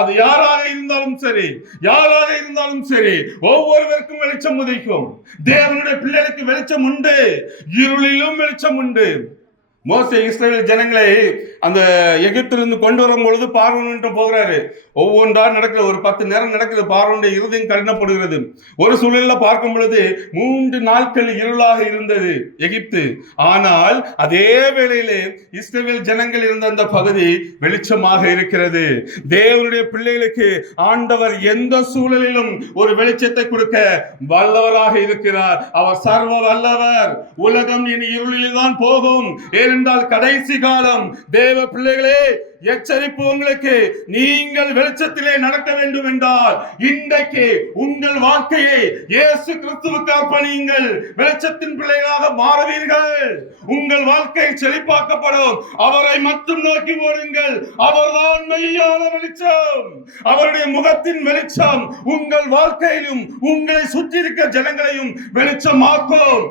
அது யாராக இருந்தாலும் சரி, யாராக இருந்தாலும் சரி, ஒவ்வொருவருக்கும் வெளிச்சம் உதிக்கும். தேவனுடைய பிள்ளைகளுக்கு வெளிச்சம் உண்டு, இருளிலும் வெளிச்சம் உண்டு. மோசே இஸ்ரவேல் ஜனங்களை அந்த எகிப்திலிருந்து கொண்டு வரும் பொழுது பார்வோன் போகிறாரு. ஒவ்வொன்றா நடக்குது. ஒரு 10 நேரம் நடக்குது. பார்வோனுடைய இருதயம் கடினப்படுகிறது. ஒரு சூழல்ல பார்க்கும் பொழுது 3 நாட்கள் இருளாக இருந்தது எகிப்து. ஆனால் அதே வேளையிலே இஸ்ரவேல் ஜனங்கள் இருந்த அந்த பகுதி வெளிச்சமாக இருக்கிறது. தேவனுடைய பிள்ளைகளுக்கு ஆண்டவர் எந்த சூழலிலும் ஒரு வெளிச்சத்தை கொடுக்க வல்லவராக இருக்கிறார். அவர் சர்வ வல்லவர். உலகம் இனி இருளில் தான் போகும். ஏனென்றால் கடைசி காலம். தேவ பிள்ளைகளே, எச்சரிப்பு உங்களுக்கு. நீங்கள் வெளிச்சத்திலே நடக்க வேண்டும் என்றால் இன்றைக்கு உங்கள் வாழ்க்கையை இயேசு கிறிஸ்துவுக்கு அர்ப்பணியுங்கள். வெளிச்சத்தின் பிள்ளைகளாக மாறுவீர்கள். உங்கள் வாழ்க்கை செழிப்பாக்கப்படும். அவரை மட்டும் நோக்கி ஓடுங்கள். அவர்தான் மெய்யான வெளிச்சம். அவருடைய முகத்தின் வெளிச்சம் உங்கள் வாழ்க்கையிலும் உங்களை சுற்றி இருக்க ஜனங்களையும் வெளிச்சமாக்கும்.